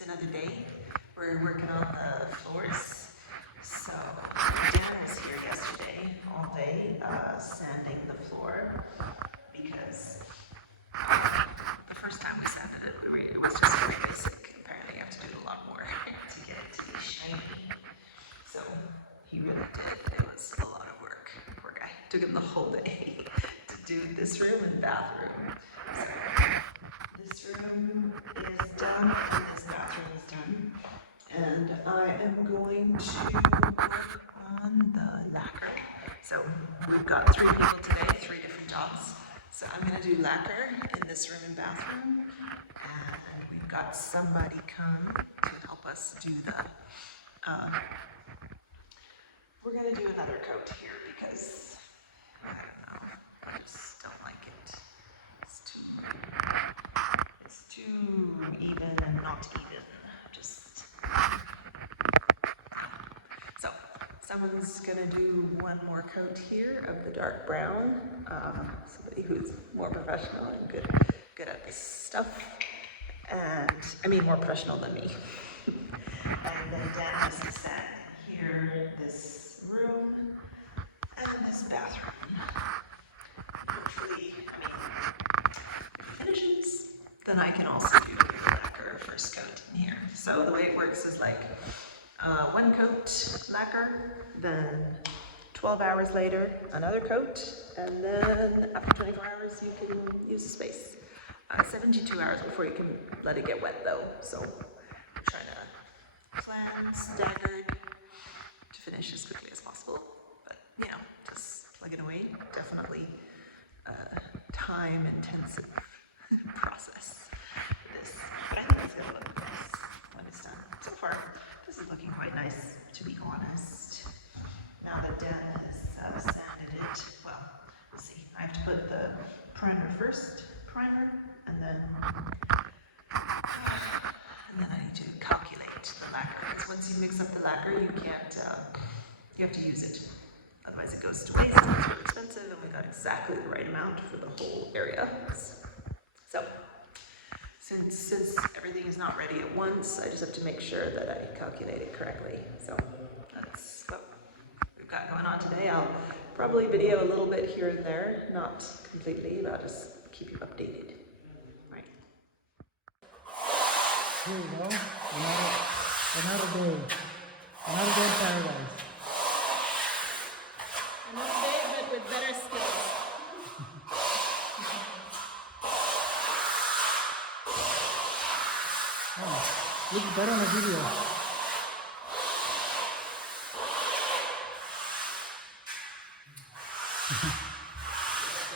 It's another day. We're working on the floors. So Dan was here yesterday all day sanding the floor because the first time we sanded it, it was just very basic. Apparently you have to do it a lot more to get it to be shiny. So he really did. It was a lot of work. Poor guy. Took him the whole day to do this room and bathroom. So this room is done and this bathroom is done. And I am going to work on the lacquer. So we've got 3 people today, 3 different jobs. So I'm going to do lacquer in this room and bathroom. And we've got somebody come to help us do the, we're going to do another coat here because, I don't know, I just don't like it. It's too even and not even. So someone's gonna do one more coat here of the dark brown. Somebody who's more professional and good at this stuff, and I mean more professional than me. And then Dan has to sand here, this room, and this bathroom. Hopefully, I mean, if it finishes, then I can also do the lacquer first coat in here. So the way it works is like 1 coat lacquer, then 12 hours later another coat, and then after 24 hours you can use the space. 72 hours before you can let it get wet though, so I'm trying to plan staggered to finish as quickly as possible, but you know, just plug it away. Definitely time intensive process this, but I think it's gonna look nice when it's done. So far this is looking quite nice, to be honest. Now that Dan has sanded it, well, we'll see. I have to put the primer first, and then I need to calculate the lacquer. Because once you mix up the lacquer, you can't, you have to use it. Otherwise it goes to waste, and it's really expensive, and we got exactly the right amount for the whole area. So, since everything is not ready at once, I just have to make sure that I calculate it correctly. So that's what we've got going on today. I'll probably video a little bit here and there, not completely, but I'll just keep you updated. Right. Here we go. Another day. Another day in paradise. Another day, but with better skills. Oh, looks better on the video.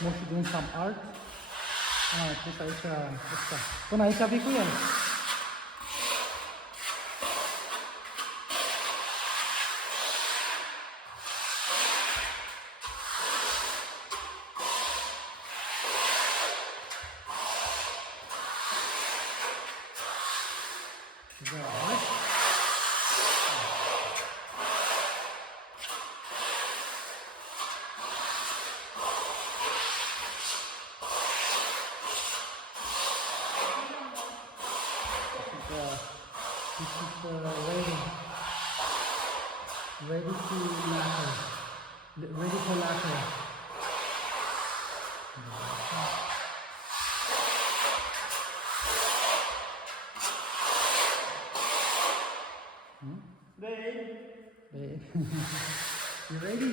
Mostly doing some art. Kita basta. Kung naisabi ko yan. This is ready to lacquer, ready for lacquer. Babe, you ready?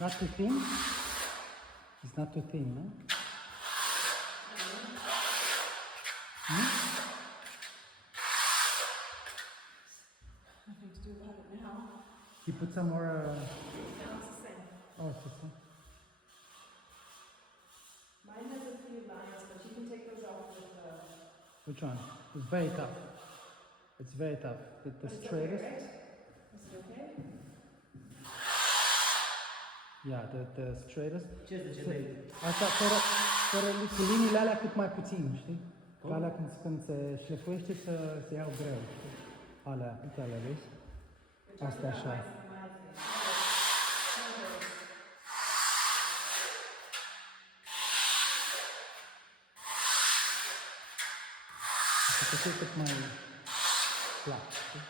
Not too thin? It's not too thin, no? Nothing to do about it now. You put some more... No, it's the same. Oh, it's the same. Mine has a few lines, but you can take those off with the... Which one? It's very tough. It's very tough. The But it's straightest. okay, right? Is it okay? Yeah, the straightest. Ce Asta fără cu liniile alea cât mai puțin, știi? Că alea când se șlefuiește se iau greu, știi? Alea, uite alea, vezi? Astea așa. Să fie cât mai flat, știi?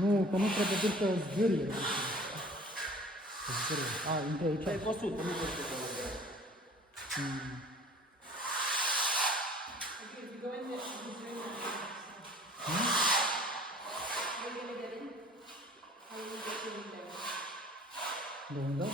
Nu, că nu trebuie dur că zgârie. Zgârie. A, uite aici. Ai văzut, nu văzut că If you go in there, he's doing that. How are you gonna get in? How are you gonna get in there? De unde?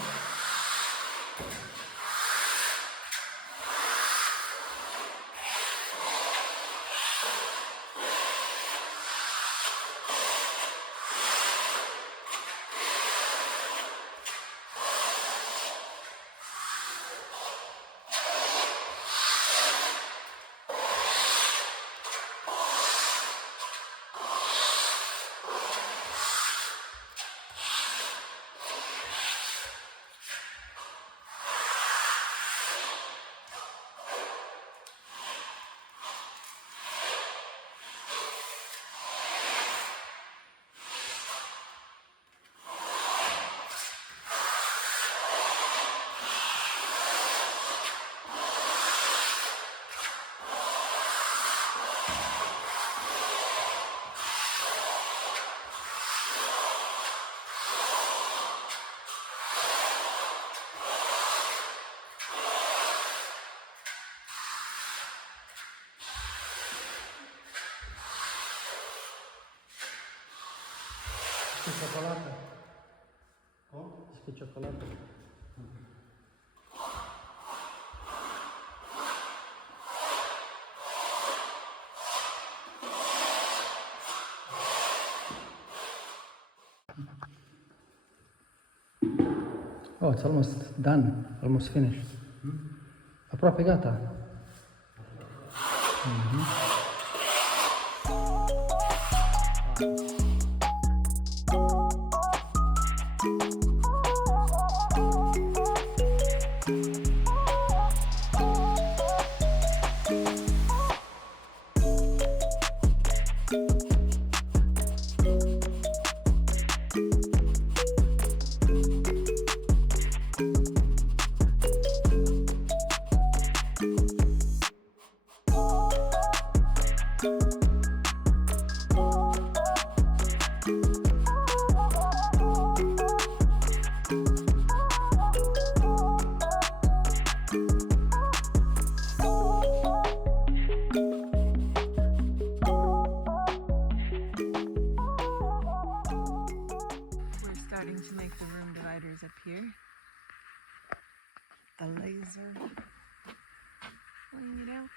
Cu ciocolată. Cum? Și cu ciocolată. Oh, it's almost done. Almost finished. Aproape gata. We're starting to make the room dividers up here. The laser laying it out.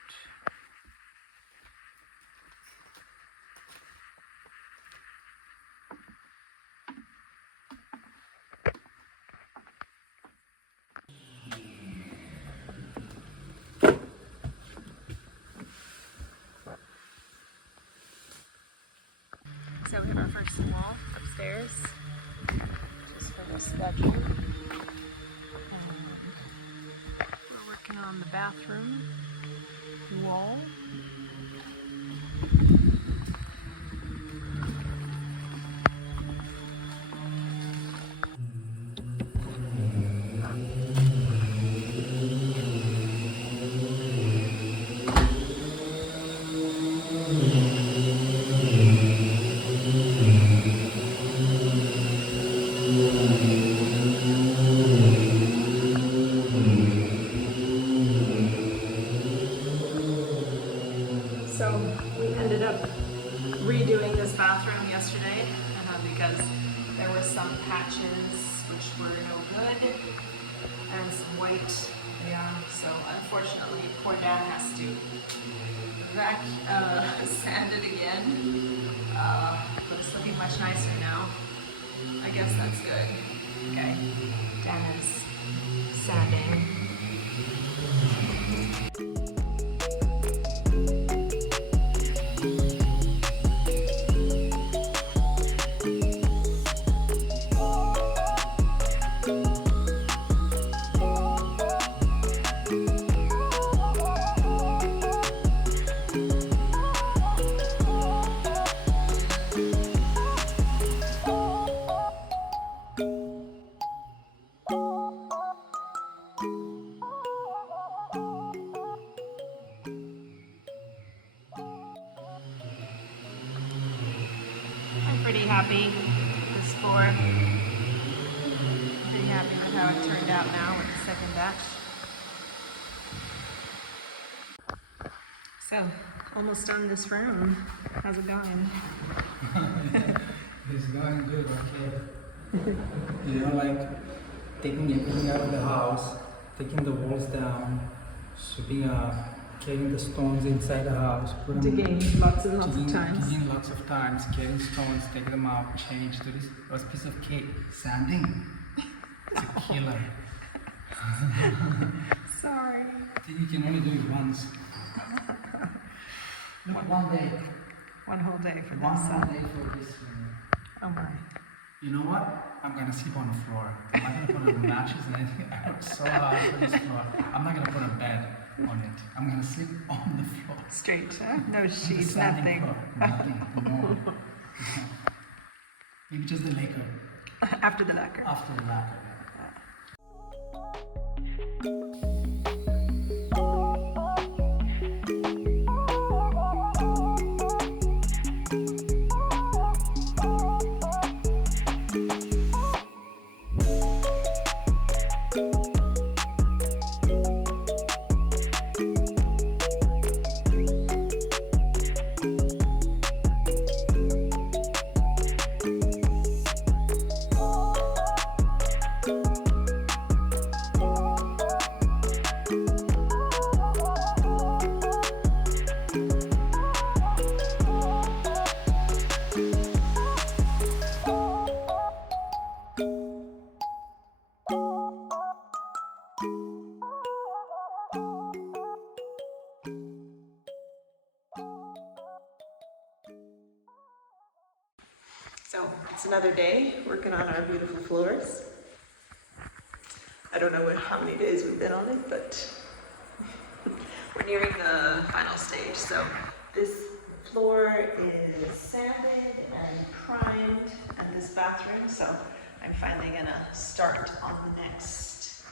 So we have our first wall upstairs, just for this bedroom. We're working on the bathroom wall. So we ended up redoing this bathroom yesterday, and I'm because there were some patches which were no good and some white. Yeah, so unfortunately poor Dan has to sand it again. But it's looking much nicer now. I guess that's good. Okay, Dan is sanding. Pretty happy with this floor. Pretty happy with how it turned out now with the second batch. So, almost done this room. How's it going? It's going good, okay. You know, like taking everything out of the house, taking the walls down, sweeping up, carrying the stones inside the house, Digging lots and lots of times. Digging lots of times, carrying stones, taking them out, change to this was piece of cake. Sanding. It's a killer. Sorry. I think you can only do it once. Look, one day. One whole day for One this. whole day for this. Oh my. You know what? I'm gonna sleep on the floor. I'm not gonna put on mattress and anything. I worked so hard for this floor. I'm not gonna put a bed on it. I'm gonna sleep on the floor. Straight, huh? No The sheets, standing nothing. floor. Nothing. No. Maybe just the lacquer. After the lacquer. After the lacquer. So it's another day working on our beautiful floors. I don't know how many days we've been on it, but we're nearing the final stage. So this floor is sanded and primed, and this bathroom. So I'm finally gonna start on the next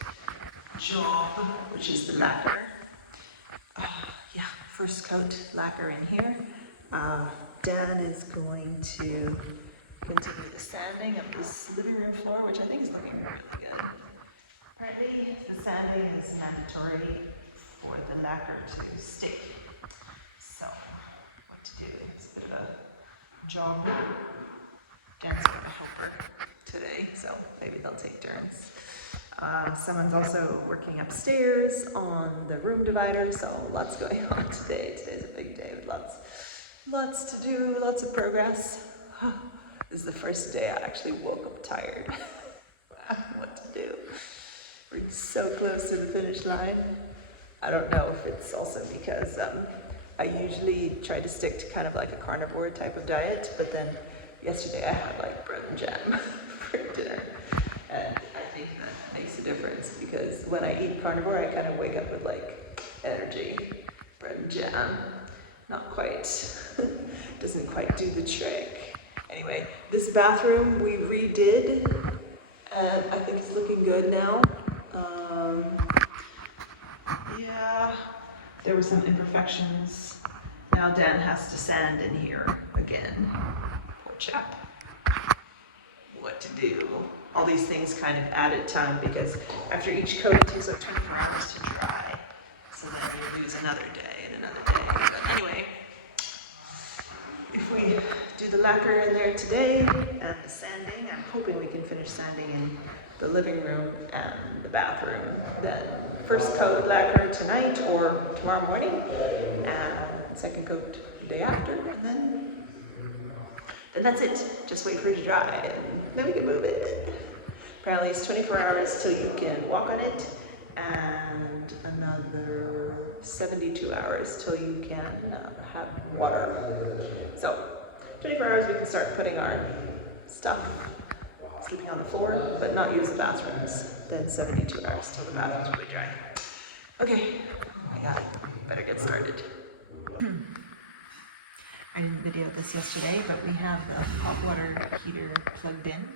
job, which is the lacquer. Yeah, first coat lacquer in here. Dan is going to continue the sanding of this living room floor, which I think is looking really good. Apparently, the sanding is mandatory for the lacquer to stick. So, what to do? It's a bit of a job. Dan's going to help her today, so maybe they'll take turns. Someone's also working upstairs on the room divider, so lots going on today. Today's a big day with lots to do, lots of progress. This is the first day I actually woke up tired. What to do? We're so close to the finish line. I don't know if it's also because I usually try to stick to kind of like a carnivore type of diet, but then yesterday I had like bread and jam for dinner. And I think that makes a difference because when I eat carnivore, I kind of wake up with like energy. Bread and jam, not quite, doesn't quite do the trick. Anyway, this bathroom we redid, and I think it's looking good now. Yeah, there were some imperfections. Now Dan has to sand in here again. Poor chap. What to do? All these things kind of added time because after each coat it takes like 24 hours to dry. So then you lose another day and another day. But anyway, if we do the lacquer in there today and the sanding. I'm hoping we can finish sanding in the living room and the bathroom. Then first coat lacquer tonight or tomorrow morning, and second coat the day after, and then that's it. Just wait for it to dry, and then we can move it. Apparently it's 24 hours till you can walk on it, and another 72 hours till you can have water. So 24 hours we can start putting our stuff, sleeping on the floor, but not use the bathrooms. Then 72 hours till the bathrooms will be dry. Okay, oh my god, better get started. I didn't video this yesterday, but we have the hot water heater plugged in,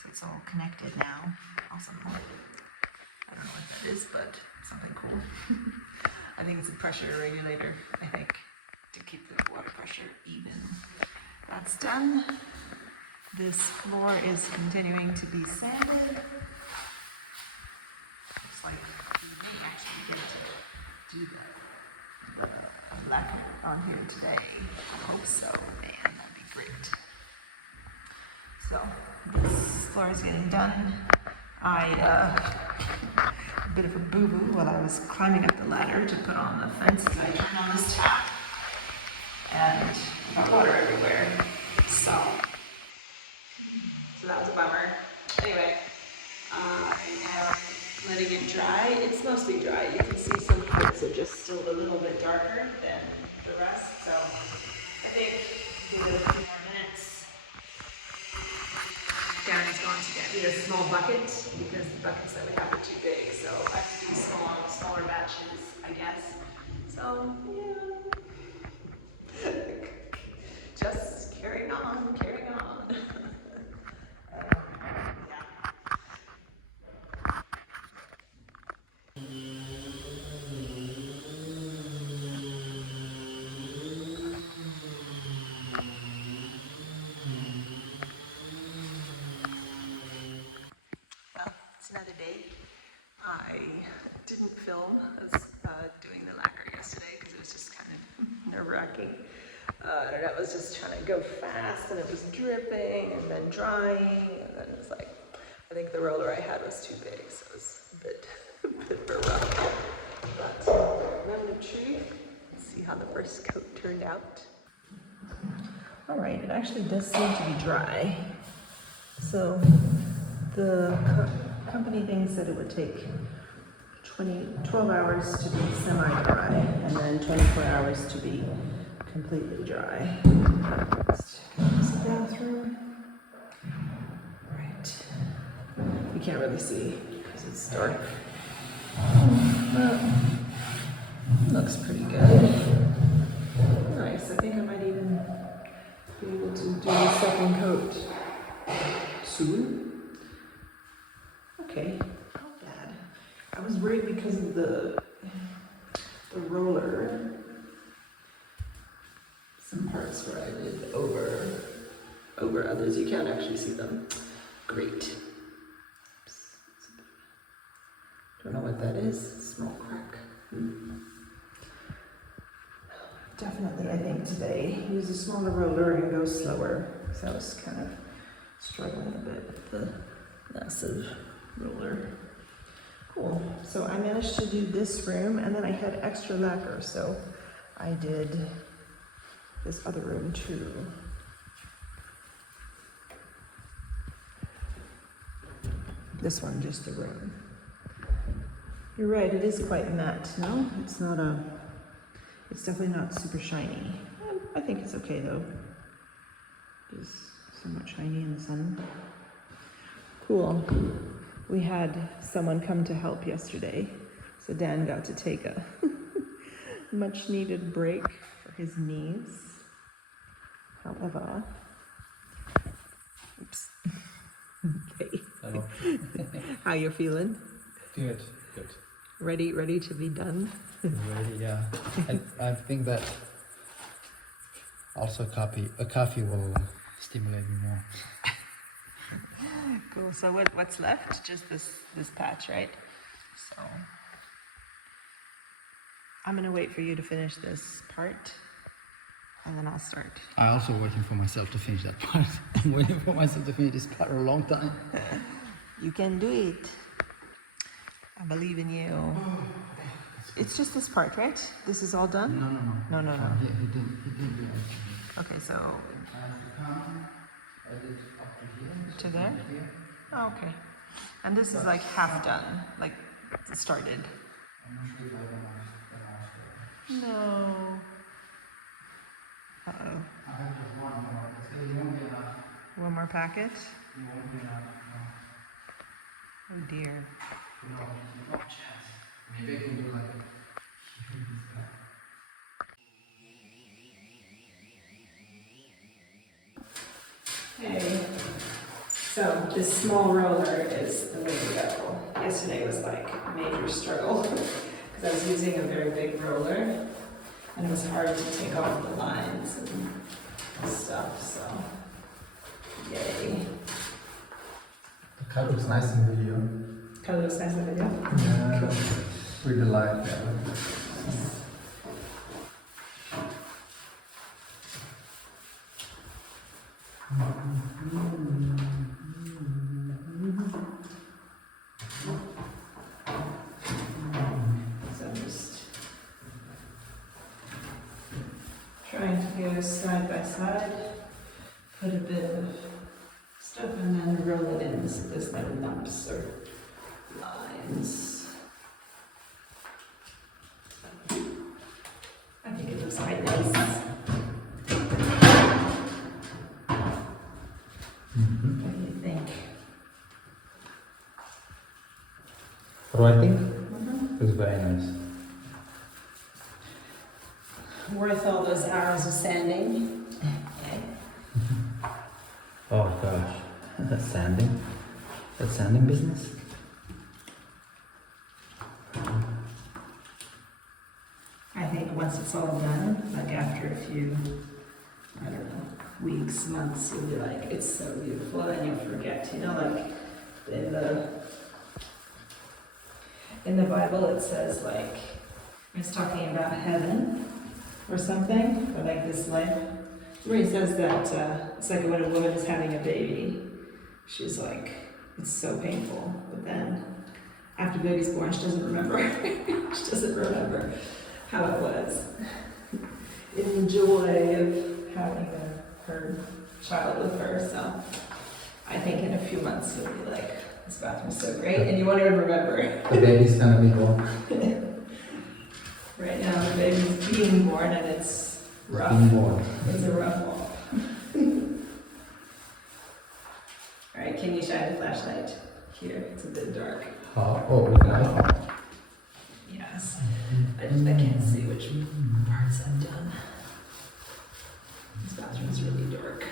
so it's all connected now. Awesome. I don't know what that is, but something cool. I think it's a pressure regulator, I think, to keep the water pressure even. That's done. This floor is continuing to be sanded. Looks like we may actually get to do that. Lacquer on here today. I hope so, man, that'd be great. So, this floor is getting done. A bit of a boo-boo while I was climbing up the ladder to put on the fences. I turned on this tap and I got water everywhere. So that was a bummer. Anyway, I am letting it dry. It's mostly dry. You can see some parts are just still a little bit darker than the rest. So I think give it a few more minutes. Danny's going to get me a small bucket because the buckets that we have are too big. So I have to do smaller batches, I guess. So yeah, just carrying on, carrying on. It's another day. I didn't film as doing the lacquer yesterday because it was just kind of nerve-wracking. And I was just trying to go fast, and it was dripping and then drying, and then it was like, I think the roller I had was too big, so it was a bit rough. But moment of truth. Let's see how the first coat turned out. All right, it actually does seem to be dry. So the company thing said it would take 12 hours to be semi-dry and then 24 hours to be completely dry. Let's check out this bathroom. Right. You can't really see because it's dark. But looks pretty good. Nice. I think I might even be able to do the second coat soon. Okay, not bad. I was worried because of the roller. Some parts where I did over others, you can't actually see them. Great. Oops. Don't know what that is. Small crack. Definitely, I think today, use a smaller roller and go slower. So I was kind of struggling a bit with the massive roller. Cool. So I managed to do this room, and then I had extra lacquer, so I did this other room too. This one, just a room. You're right, it is quite matte, no? It's definitely not super shiny. I think it's okay though. It's somewhat shiny in the sun. Cool. We had someone come to help yesterday, so Dan got to take a much needed break for his knees. However, oops. Okay. Hello. How you feeling? Good, good. Ready to be done? Ready, yeah. I think that also a coffee will stimulate me more. Cool. So what's left? Just this patch, right? So I'm gonna wait for you to finish this part, and then I'll start. I'm also waiting for myself to finish that part. I'm waiting for myself to finish this part for a long time. You can do it. I believe in you. It's just this part, right? This is all done? No. No. He didn't do anything. Okay, so I have to come, edit up to here. to there? Here. Oh, okay. And this is like half done, like started. I'm not sure if I can ask. No. Uh-oh. I have just one more. So you won't be enough. One more packet? You won't be enough. Oh dear. No chance. Maybe I can do like a Hey, so this small roller is the way to go. Yesterday was like a major struggle because I was using a very big roller and it was hard to take off the lines and stuff, so yay. The cut looks nice in the video. Color looks nice in the video. Yeah, with the light. Yeah. So I'm just trying to go side by side, put a bit of stuff and then roll it in so there's no lumps or lines. I think it looks quite nice. What do you think? What do I think? It's very nice. Worth all those hours of sanding. Oh gosh, that's sanding. That's sanding business. I think once it's all done, like after a few, I don't know, weeks, months, you'll be like, it's so beautiful, and you'll forget, you know, like in the Bible it says like, it's talking about heaven or something, or like this life, where he says that it's like when a woman is having a baby, she's like, it's so painful, but then after the baby's born, she doesn't remember. She doesn't remember how it was. In the joy of having her child with her, so I think in a few months you'll be like, this bathroom's so great, and you won't even remember. The baby's gonna be born. Right now the baby's being born and it's rough. Being born. It's a rough walk. Alright, can you shine the flashlight? Here, it's a bit dark. Oh, okay. Yes. I can't see which parts I've done. This bathroom's really dark.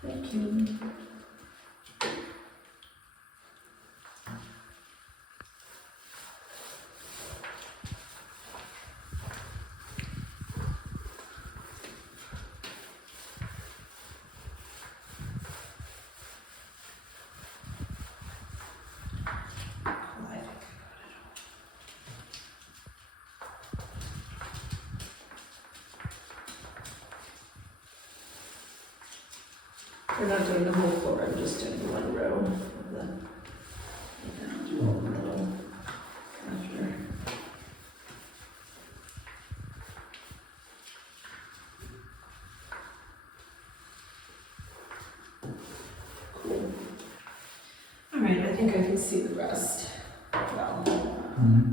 Thank you. We're not doing the whole floor, I'm just doing one row of the, do a little after. Cool. All right, I think I can see the rest. Well,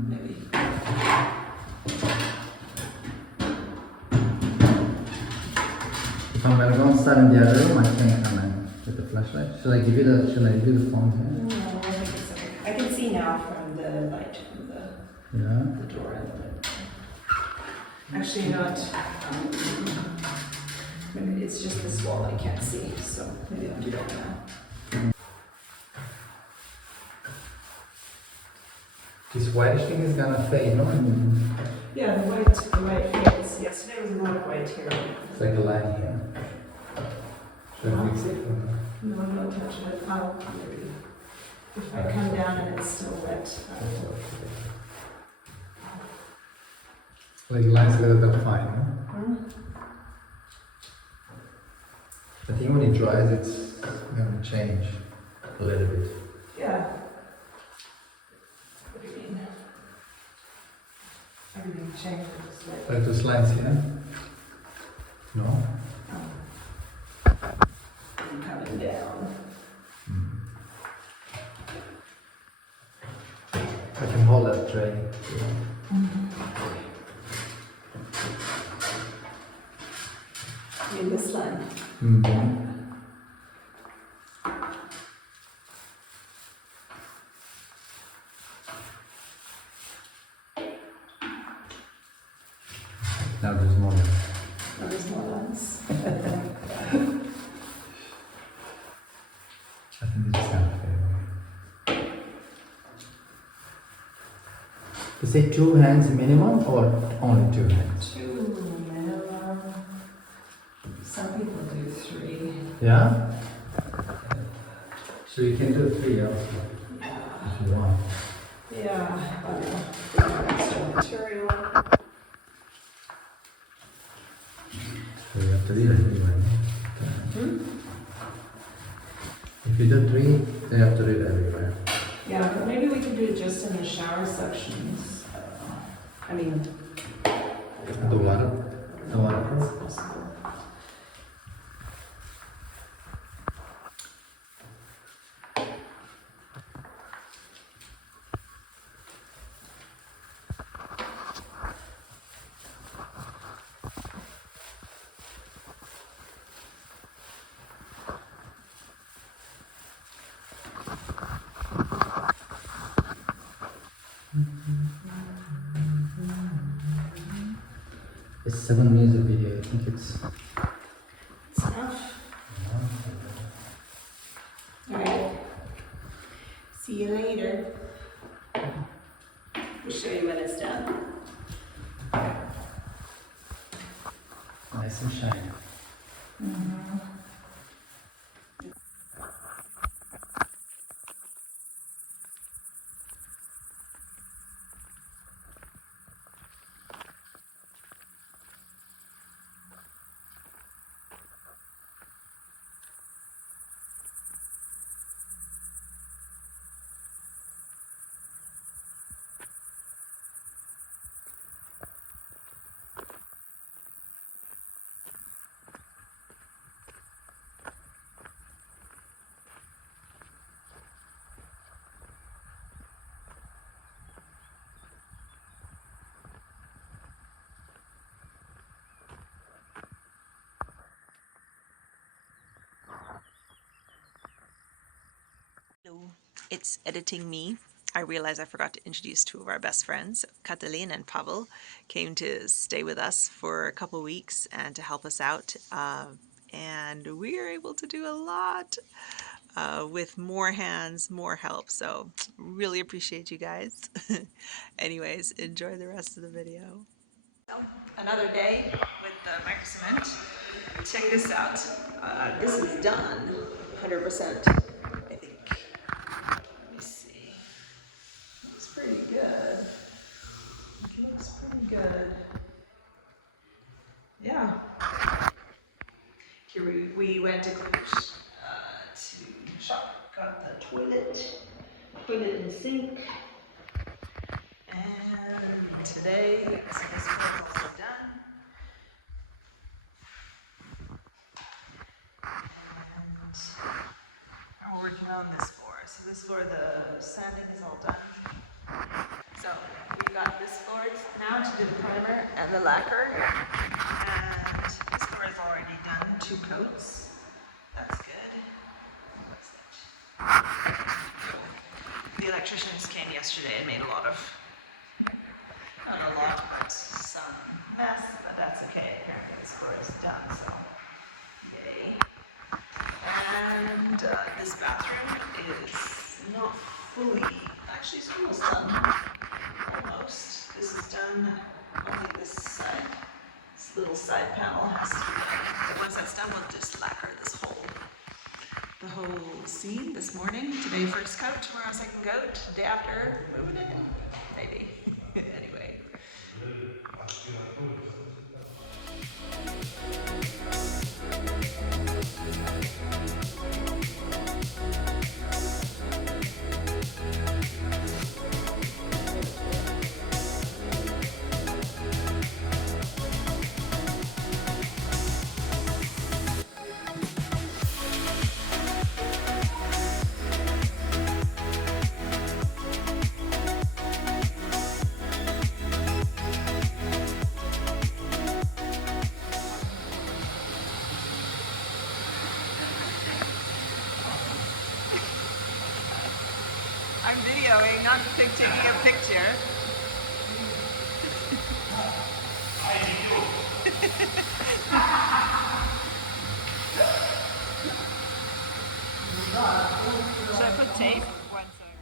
maybe. If I'm gonna go and stand in the other room, I think come in with the flashlight. Should I give you the phone here? No, I think it's okay. I can see now from the light from Yeah. the door and the. Actually, not. Maybe it's just this wall I can't see, so maybe I'll do that now. This whitish thing is gonna fade, no? Yeah, the white fades. Yesterday was a lot of white here. It's like a line here. Should I fix it? No touch it. I'll maybe, if I come down and it's still wet, I will. Like lines a little bit fine, no? I think when it dries, it's gonna change a little bit. Yeah. What do you mean? Everything changes, like. Like those lines here? No? I'm coming down. I can hold that tray. In this line. Mm-hmm. Now there's more. Oh, there's more lines. I think this is kind of fair. Is it 2 hands minimum or only 2 hands? 2 minimum. Some people do 3. Yeah? So you can do 3 also Yeah. if you want. Yeah. Extra material. So you have to read it anyway. If you do 3, then you have to read everywhere. Yeah, but maybe we can do it just in the shower sections. I mean, The water? The water? it's possible. It's 7 minutes of video. I think it's. It's enough. Alright. See you later. We'll show you when it's done. Nice and shiny. Hello, it's editing me. I realized I forgot to introduce 2 of our best friends. Katalin and Pavel came to stay with us for a couple weeks and to help us out. And we are able to do a lot with more hands, more help. So really appreciate you guys. Anyways, enjoy the rest of the video. Another day with the Microcement. Check this out. This is done 100%, I think. Let me see. Looks pretty good. It looks pretty good. Yeah. Here we went to shop, got the toilet and sink. And today, this is also done. And we're working on this floor. So this floor, the sanding is all done. So we got this floor now to do the primer and the lacquer. And this floor is already done, 2 coats. That's good. What's that? The electricians came yesterday and made a lot of, not a lot, but some mess, but that's okay. Apparently this floor is done, so yay. And this bathroom is not fully, actually it's almost done. Almost. This is done. I think this little side panel has to be done. But once that's done, we'll just lacquer the whole see this morning. Today first coat, tomorrow second coat, day after moving in, maybe. Anyway. I'm videoing, not taking a picture. Should I put tape? One sec.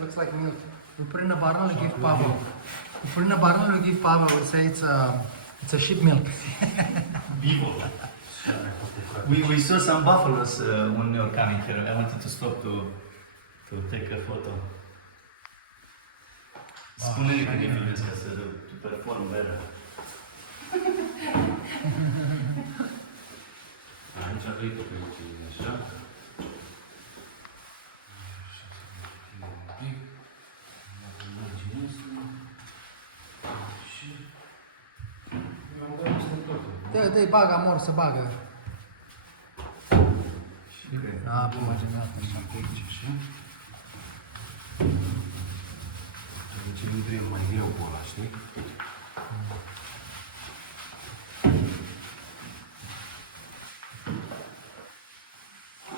Looks like milk. We put in a bottle and give Pavo. We put in a bottle and we give Pavo. We say it's a sheep milk. Vivo. We saw some buffaloes when we were coming here. I wanted to stop to take a photo. Spune-ne când e filmez ca să perform better. Aici a venit pe ultimul, așa? Dă-i bagă, amor, să bagă. Da, pe imaginea asta. Deci nu trebuie mai greu pe ăla, știi?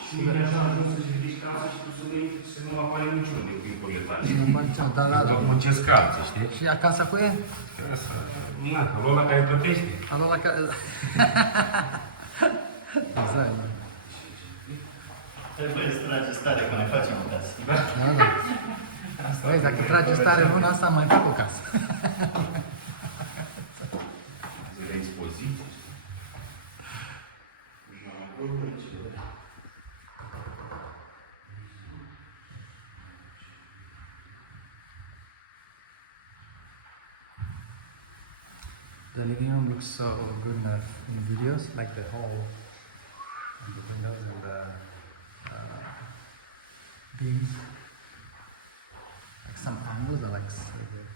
Și așa a ajuns să-și ridici casa și tu să nu apare niciunul din timpurile tale. Da. Muncesc calță, știi? Și acasă cu e? Asta, na, ăla care plătește. Alola ca... Exact. Trebuie să trage stare când ne facem o casă. Da. Vezi, dacă trage stare luna asta, mai fac o casă. De expoziție. The living room looks so good in videos, like the hall, and the windows and the beams. Like some angles are like so good.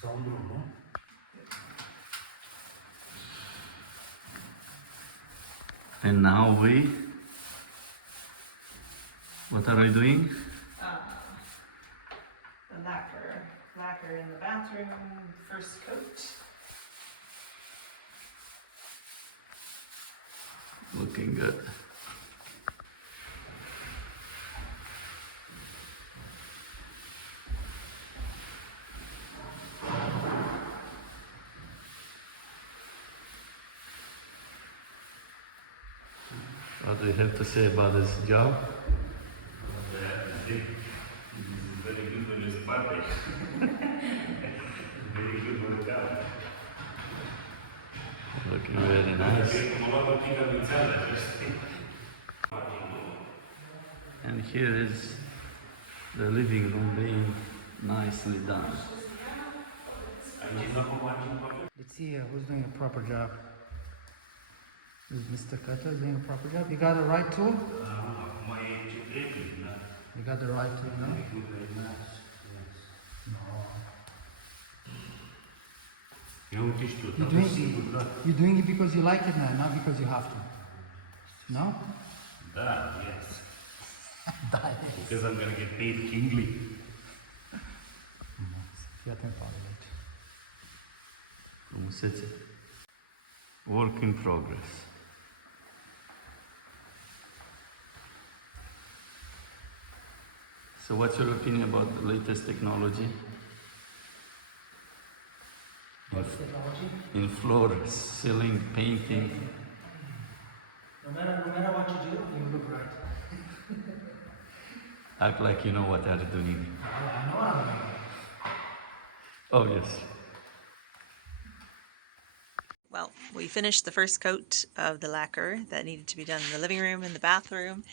Sau un drum, nu? And now what are we doing? The lacquer in the bathroom, first coat. Looking good. What do you have to say about this job? I think this is very good when you start it. Very good workout. Looking very nice. Cum luat un pic anuțeală, știi? And here is the living room being nicely done. Let's see who's doing a proper job. Is Mr. Cutter doing a proper job? You got the right tool? Acum e ce trebuie, da? You got the right tool, no? Very nice, yes. No. Eu te știu, You're totul singur, da. You're doing it because you like it now, not because you have to. No? Da, yes. Da, Because I'm gonna get paid kingly. fii atent, Pavel, aici. Frumusețe. Work in progress. So what's your opinion about the latest technology? In floor, ceiling, painting. No matter what you do, you look right. Act like you know what they're doing. I know what I'm doing. Oh yes. Well, we finished the first coat of the lacquer that needed to be done in the living room and the bathroom,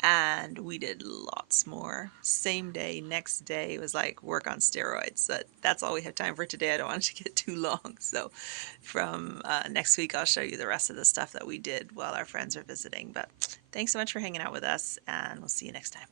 and we did lots more. Same day, next day, it was like work on steroids. That's all we have time for today. I don't want it to get too long. So from next week, I'll show you the rest of the stuff that we did while our friends are visiting. But thanks so much for hanging out with us, and we'll see you next time.